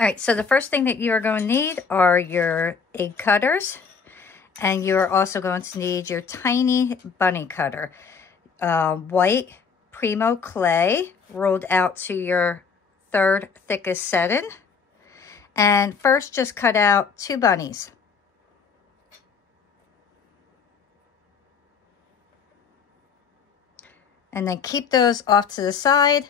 All right, so the first thing that you are going to need are your egg cutters, and you are also going to need your tiny bunny cutter. White Primo clay rolled out to your third thickest setting. And first, just cut out 2 bunnies. And then keep those off to the side.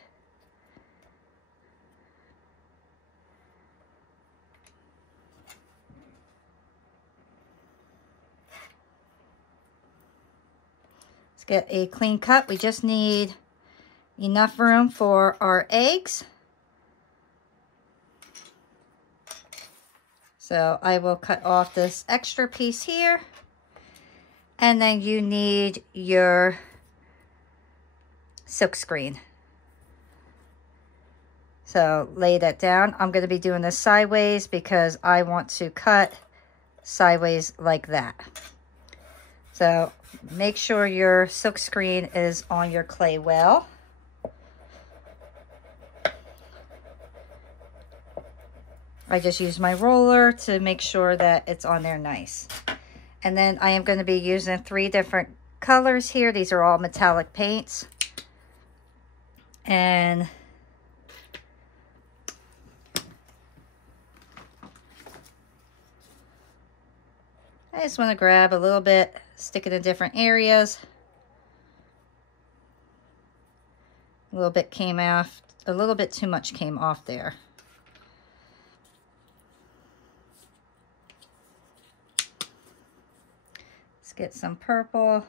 Let's get a clean cut. We just need enough room for our eggs. So I will cut off this extra piece here. And then you need your silk screen. So lay that down. I'm going to be doing this sideways because I want to cut sideways like that. So make sure your silk screen is on your clay well. I just use my roller to make sure that it's on there nice. And then I am going to be using 3 different colors here. These are all metallic paints. And I just want to grab a little bit, stick it in different areas. A little bit came off, a little bit too much came off there. Let's get some purple.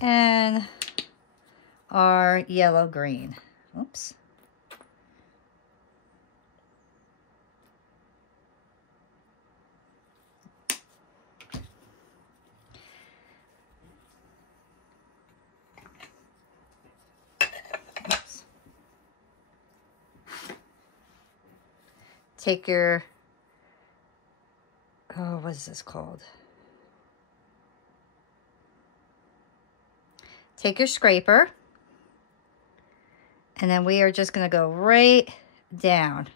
And our yellow green. Oops. Oops. Take your, oh, what is this called? Take your scraper, and then we are just going to go right down.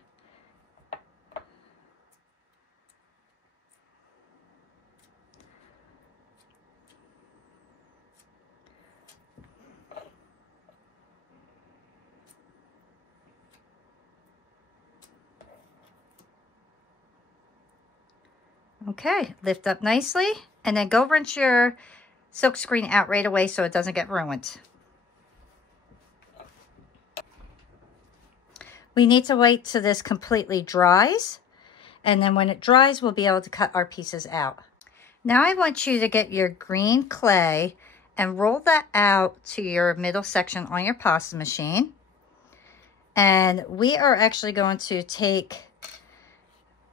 Okay, lift up nicely, and then go rinse your silk screen out right away so it doesn't get ruined. We need to wait till this completely dries, and then when it dries, we'll be able to cut our pieces out. Now I want you to get your green clay and roll that out to your middle section on your pasta machine. And we are actually going to take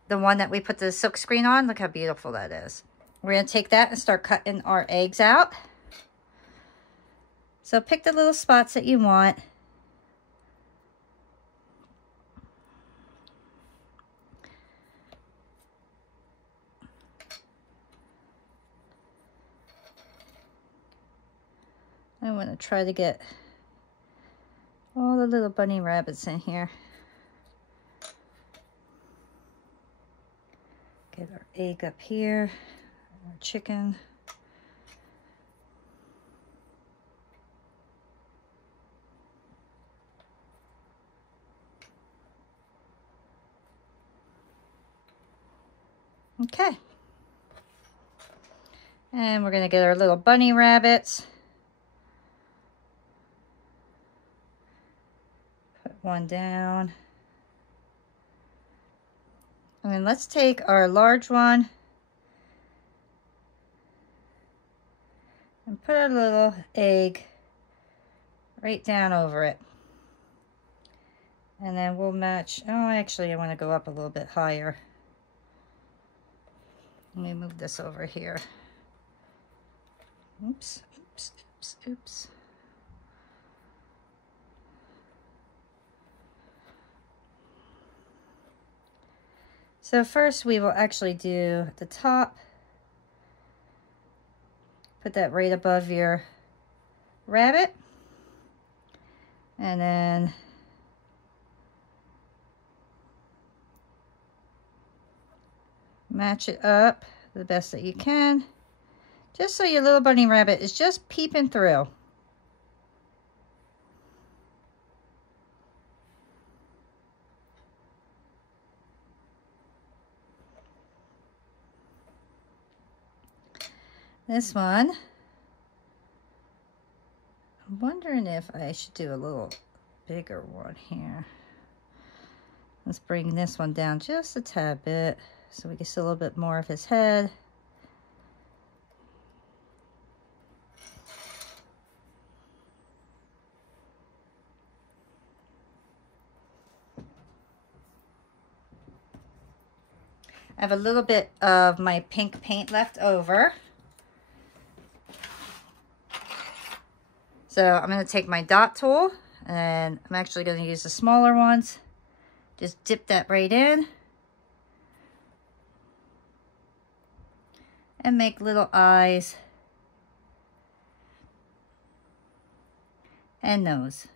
the one that we put the silk screen on. Look how beautiful that is. We're going to take that and start cutting our eggs out. So pick the little spots that you want. I want to try to get all the little bunny rabbits in here. Get our egg up here. Our chicken. Okay. And we're going to get our little bunny rabbits. Put one down. And then let's take our large one and put a little egg right down over it. And then we'll match, oh, actually I want to go up a little bit higher. Let me move this over here. Oops, oops, oops, oops. So first we will actually do the top. Put that right above your rabbit. And then match it up the best that you can, just so your little bunny rabbit is just peeping through. This one, I'm wondering if I should do a little bigger one here. Let's bring this one down just a tad bit so we can see a little bit more of his head. I have a little bit of my pink paint left over. So I'm going to take my dot tool, and I'm actually going to use the smaller ones. Just dip that right in. And make little eyes and nose.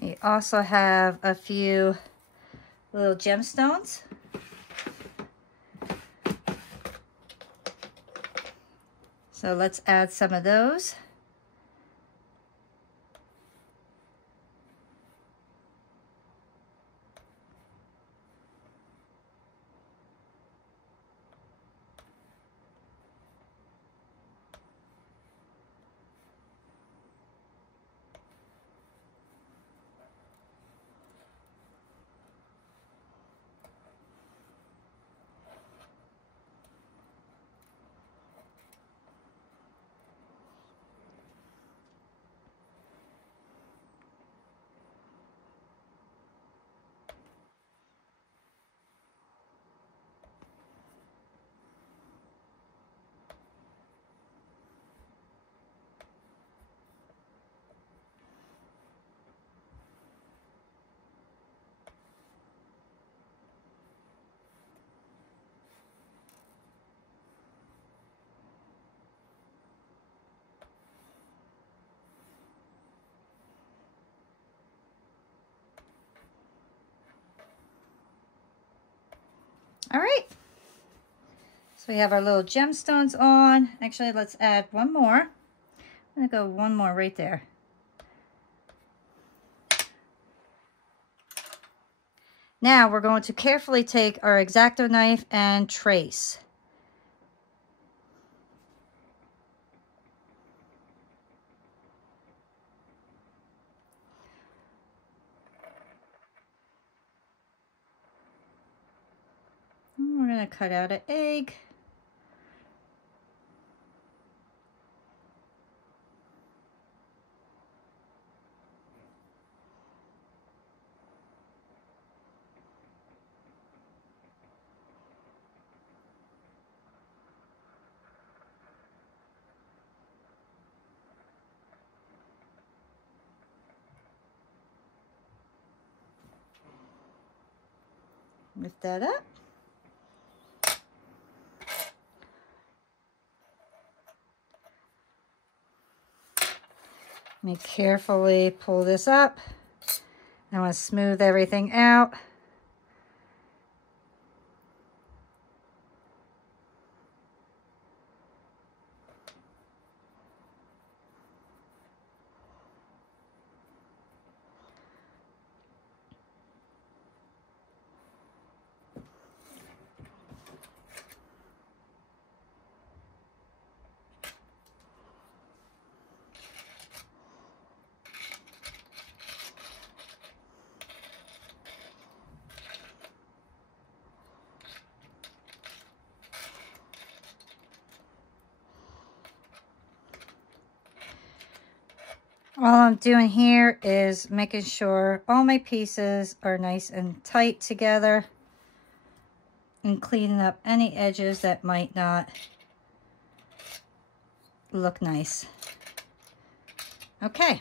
You also have a few little gemstones. So let's add some of those. All right, so we have our little gemstones on. Actually, let's add one more. I'm gonna go one more right there. Now we're going to carefully take our X-Acto knife and trace. We're going to cut out an egg. Lift that up. Let me carefully pull this up. I want to smooth everything out. All I'm doing here is making sure all my pieces are nice and tight together and cleaning up any edges that might not look nice. Okay.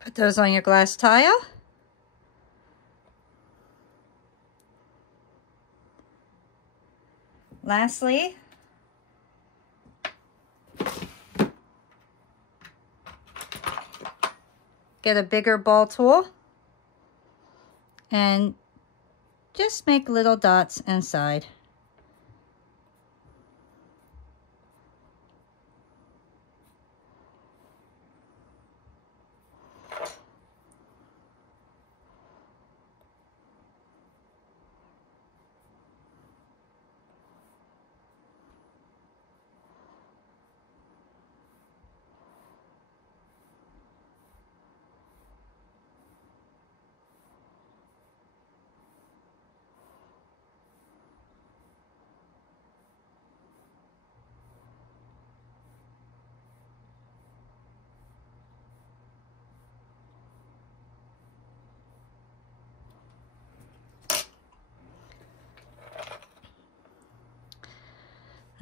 Put those on your glass tile. Lastly, get a bigger ball tool and just make little dots inside.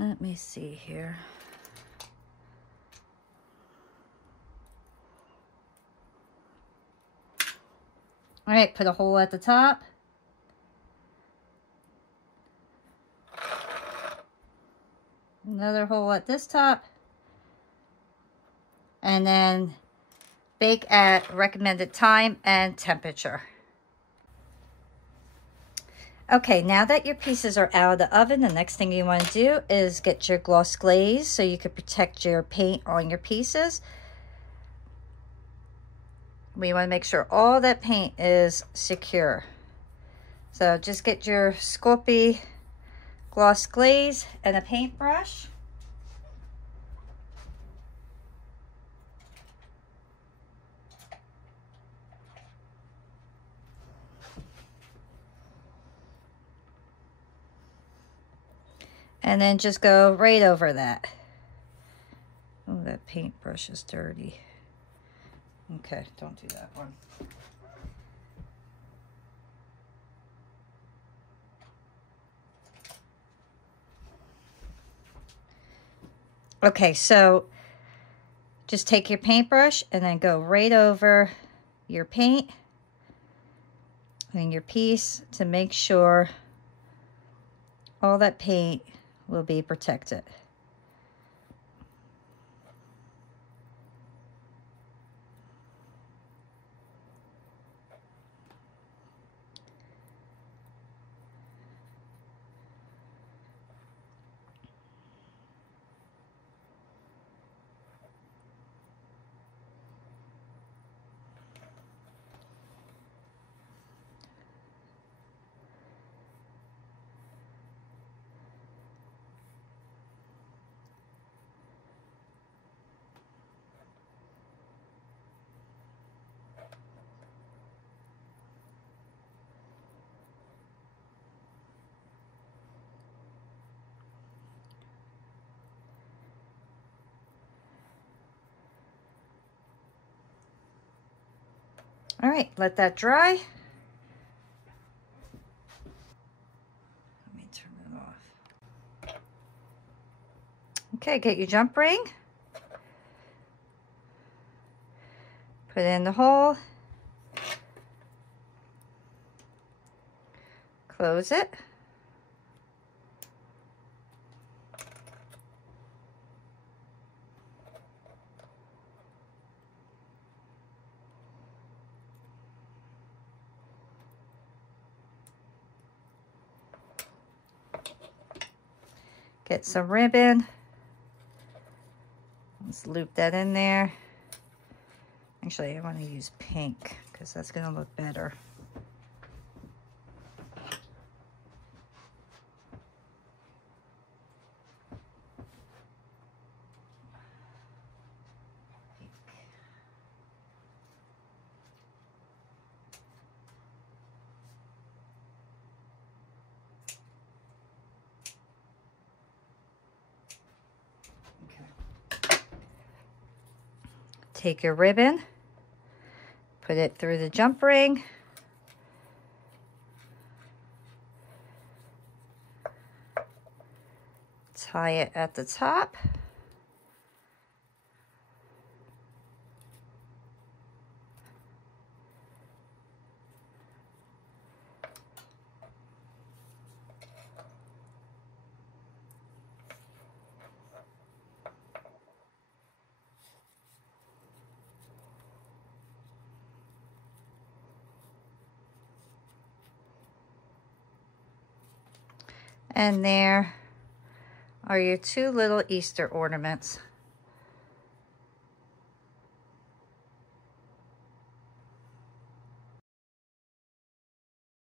Let me see here. All right, put a hole at the top. Another hole at this top. And then bake at recommended time and temperature. Okay, now that your pieces are out of the oven, the next thing you want to do is get your gloss glaze so you can protect your paint on your pieces. We want to make sure all that paint is secure. So just get your Sculpey gloss glaze and a paintbrush. And then just go right over that. Oh, that paintbrush is dirty. Okay, don't do that one. Okay, so just take your paintbrush and then go right over your paint and your piece to make sure all that paint will be protected. All right, let that dry. Let me turn it off. Okay, get your jump ring. Put it in the hole. Close it. Get some ribbon. Let's loop that in there. Actually, I want to use pink because that's going to look better. Take your ribbon, put it through the jump ring, tie it at the top. And there are your two little Easter ornaments.